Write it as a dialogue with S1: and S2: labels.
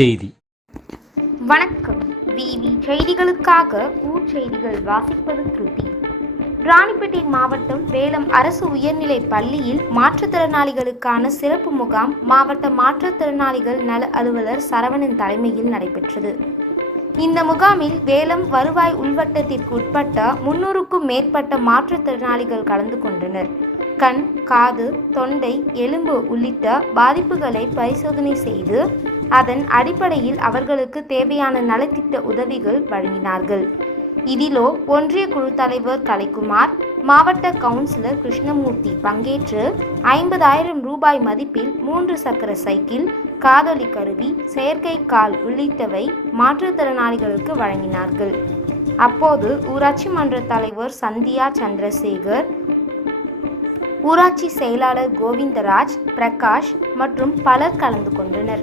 S1: செய்தி.
S2: வணக்கம். விவி செய்திகளுக்காக ஊர் செய்திகள் வாசிப்பது திருதி ராணிப்பேட்டை மாவட்டம் வேலம் அரசு உயர்நிலைப் பள்ளியில் மாற்றுத்திறனாளிகளுக்கான சிறப்பு முகாம் மாவட்ட மாற்றுத்திறனாளிகள் நல அலுவலர் சரவணன் தலைமையில் நடைபெற்றது. இந்த முகாமில் வேலம் வருவாய் உள்வட்டத்திற்கு உட்பட்ட முன்னூறுக்கும் மேற்பட்ட மாற்றுத்திறனாளிகள் கலந்து கொண்டனர். கண் காது தொண்டை எலும்பு உள்ளிட்ட பாதிப்புகளை பரிசோதனை செய்து அதன் அடிப்படையில் அவர்களுக்கு தேவையான நலத்திட்ட உதவிகள் வழங்கினார்கள். இதிலோ ஒன்றிய குழு தலைவர் கலைக்குமார் மாவட்ட கவுன்சிலர் கிருஷ்ணமூர்த்தி பங்கேற்று ஐம்பதாயிரம் ரூபாய் மதிப்பில் மூன்று சக்கர சைக்கிள் காதொலி கருவி செயற்கை கால் உள்ளிட்டவை மாற்றுத்திறனாளிகளுக்கு வழங்கினார்கள். அப்போது ஊராட்சி மன்ற தலைவர் சந்தியா சந்திரசேகர் ஊராட்சி செயலாளர் கோவிந்தராஜ் பிரகாஷ் மற்றும் பலர் கலந்து கொண்டனர்.